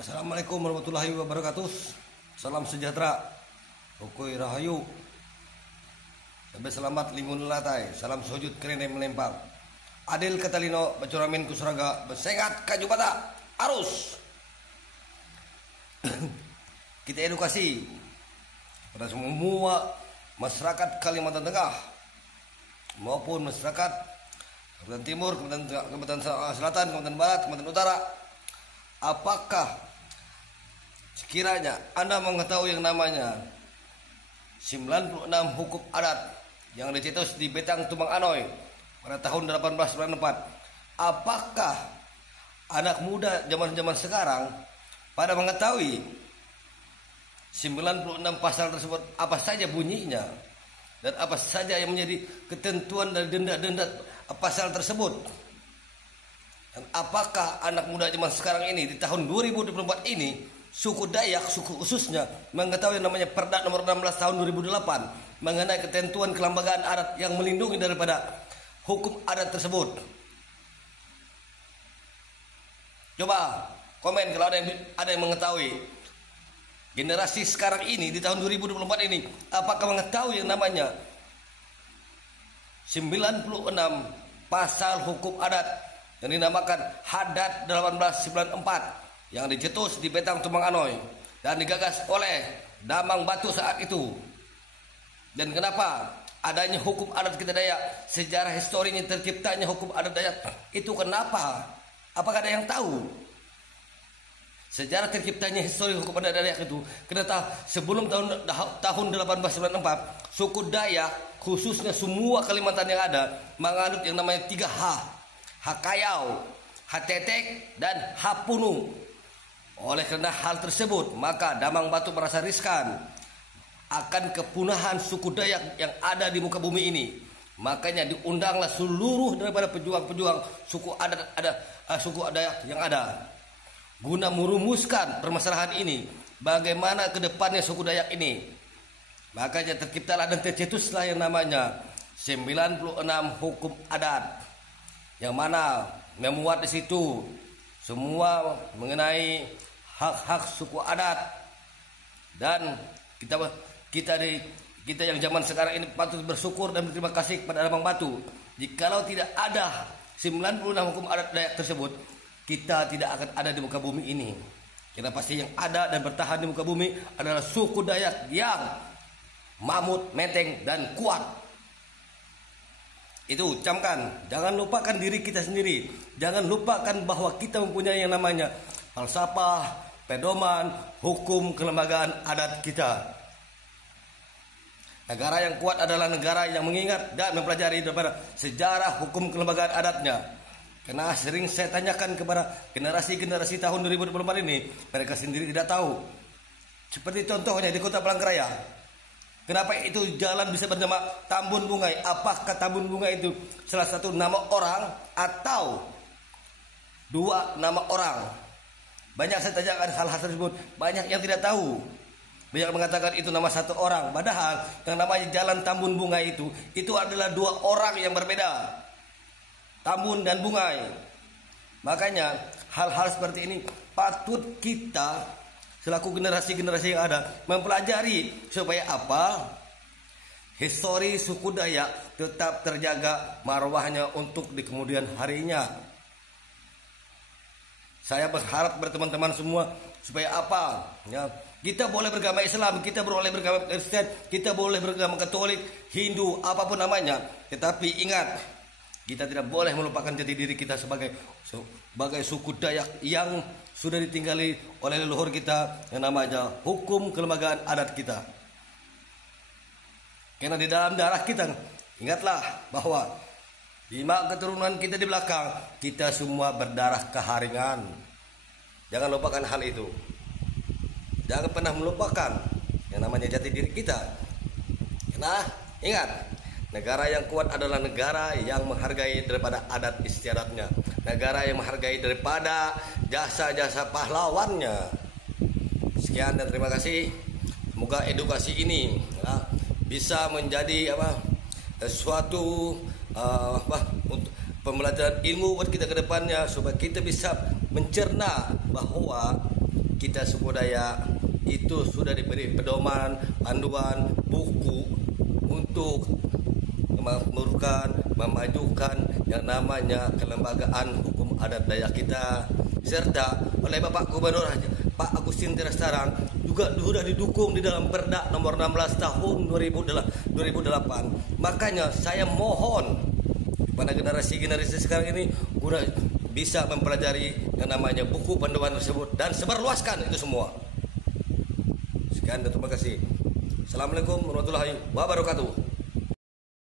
Assalamualaikum warahmatullahi wabarakatuh. Salam sejahtera, Rukui Rahayu, sampai selamat limun latai. Salam sujud kerene melempang. Adil Katalino Bacuramin Kusraga Besengat Kajubata Arus. Kita edukasi pada semua masyarakat Kalimantan Tengah maupun masyarakat Kalimantan Timur, Kalimantan Selatan, Kalimantan Barat, Kalimantan Utara. Apakah sekiranya Anda mengetahui yang namanya 96 hukum adat yang dicetus di Betang Tumang Anoy pada tahun 1894? Apakah anak muda zaman sekarang pada mengetahui 96 pasal tersebut apa saja bunyinya dan apa saja yang menjadi ketentuan dari denda-denda pasal tersebut? Dan apakah anak muda zaman sekarang ini di tahun 2024 ini suku Dayak, suku khususnya mengetahui namanya Perda nomor 16 tahun 2008 mengenai ketentuan kelembagaan adat yang melindungi daripada hukum adat tersebut? Coba komen kalau ada yang mengetahui. Generasi sekarang ini di tahun 2024 ini apakah mengetahui yang namanya 96 pasal hukum adat yang dinamakan Hadat 1894 yang dicetus di Betang Tumang Anoy dan digagas oleh Damang Batu saat itu? Dan kenapa adanya hukum adat kita Dayak, sejarah historinya terciptanya hukum adat Dayak itu kenapa? Apakah ada yang tahu sejarah terciptanya histori hukum adat Dayak itu? Karena sebelum tahun 1894 suku Dayak khususnya semua Kalimantan yang ada menganut yang namanya 3H: Hakayau, Hatetek, dan Hapunu. Oleh karena hal tersebut, maka Damang Batu merasa riskan akan kepunahan suku Dayak yang ada di muka bumi ini. Makanya diundanglah seluruh daripada pejuang-pejuang suku Dayak yang ada guna merumuskan permasalahan ini, bagaimana ke depannya suku Dayak ini. Makanya terciptalah dan tercetuslah yang namanya 96 hukum adat, yang mana memuat di situ semua mengenai hak-hak suku adat. Dan kita yang zaman sekarang ini patut bersyukur dan berterima kasih kepada Damang Batu. Jikalau tidak ada 96 hukum adat Dayak tersebut, kita tidak akan ada di muka bumi ini. Kita pasti yang ada dan bertahan di muka bumi adalah suku Dayak yang mamut, menteng, dan kuat. Itu camkan, jangan lupakan diri kita sendiri. Jangan lupakan bahwa kita mempunyai yang namanya falsafah, pedoman, hukum kelembagaan adat kita. Negara yang kuat adalah negara yang mengingat dan mempelajari daripada sejarah hukum kelembagaan adatnya. Karena sering saya tanyakan kepada generasi-generasi tahun 2024 ini, mereka sendiri tidak tahu. Seperti contohnya di Kota Palangkaraya, kenapa itu jalan bisa bernama Tambun Bungai? Apakah Tambun Bungai itu salah satu nama orang atau dua nama orang? Banyak saya tanyakan hal-hal tersebut, banyak yang tidak tahu. Banyak mengatakan itu nama satu orang, padahal yang namanya Jalan Tambun Bungai itu adalah dua orang yang berbeda, Tambun dan Bungai. Makanya hal-hal seperti ini patut kita selaku generasi-generasi yang ada mempelajari supaya apa? Histori suku Dayak tetap terjaga marwahnya untuk di kemudian harinya. Saya berharap kepada teman-teman semua supaya apa? Ya, kita boleh beragama Islam, kita boleh beragama Kristen, kita boleh beragama Katolik, Hindu, apapun namanya. Tetapi ingat, kita tidak boleh melupakan jati diri kita sebagai suku Dayak yang sudah ditinggali oleh leluhur kita yang namanya hukum kelembagaan adat kita. Karena di dalam darah kita, ingatlah bahwa 5 keturunan kita di belakang, kita semua berdarah keharingan. Jangan lupakan hal itu. Jangan pernah melupakan yang namanya jati diri kita. Karena ingat, negara yang kuat adalah negara yang menghargai daripada adat istiadatnya, negara yang menghargai daripada jasa-jasa pahlawannya. Sekian dan terima kasih. Semoga edukasi ini bisa menjadi suatu untuk pembelajaran ilmu buat kita ke depannya, supaya kita bisa mencerna bahwa kita suku Dayak itu sudah diberi pedoman, panduan, buku untuk memakmurkan, memajukan yang namanya kelembagaan hukum adat Dayak kita, serta oleh Bapak Gubernur Pak Agustin Tiras-Tarang juga sudah didukung di dalam Perda nomor 16 tahun 2008. Makanya saya mohon kepada generasi-generasi sekarang ini udah bisa mempelajari yang namanya buku panduan tersebut dan sebarluaskan itu semua. Sekian dan terima kasih. Assalamualaikum warahmatullahi wabarakatuh.